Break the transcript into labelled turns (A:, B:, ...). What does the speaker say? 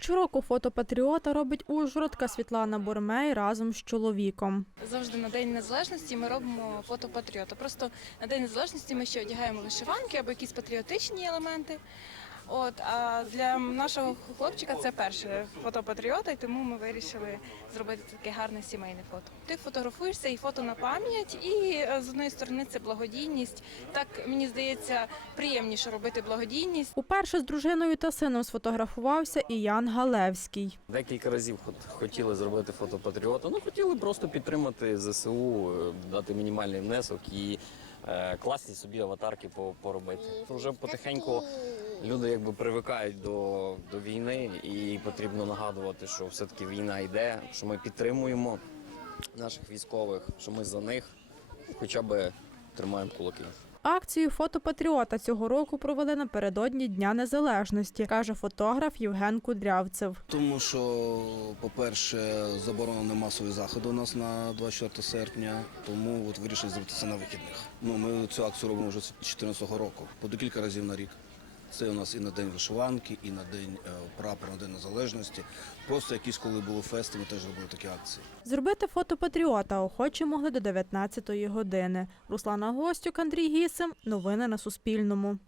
A: Щороку фото патріота робить Ужгородка Світлана Бурмей разом з чоловіком. Завжди на День Незалежності ми робимо фото патріота. Просто на День Незалежності ми ще одягаємо вишиванки або якісь патріотичні елементи. От, а для нашого хлопчика це перше фото патріота, і тому ми вирішили зробити таке гарне сімейне фото. Ти фотографуєшся і фото на пам'ять, і е, з одної сторони це благодійність. Так мені здається приємніше робити благодійність.
B: Уперше з дружиною та сином сфотографувався і Ян Галевський.
C: Декілька разів хот- хотіли зробити фото патріота. Ну хотіли просто підтримати ЗСУ, е, дати мінімальний внесок і класні собі аватарки поробити. Вже потихеньку люди якби привикають до, до війни, і потрібно нагадувати, що все-таки війна йде, що ми підтримуємо наших військових, що ми за них хоча б тримаємо кулаки.
B: Акцію фото патріота цього року провели напередодні Дня Незалежності, каже фотограф Євген Кудрявцев.
D: Тому що, по-перше, заборонено масові заходи у нас на 24 серпня, тому от вирішили зробити на вихідних. Ну, ми цю акцію робимо вже з 2014 року, по декілька разів на рік. Це у нас і на день вишиванки, і на день прапор, прапора, на день незалежності. Просто якісь, коли були фести, ми теж робили такі акції.
B: Зробити фото патріота охочі могли до 19-ї години. Руслана Гостюк, Андрій Гісим. Новини на Суспільному.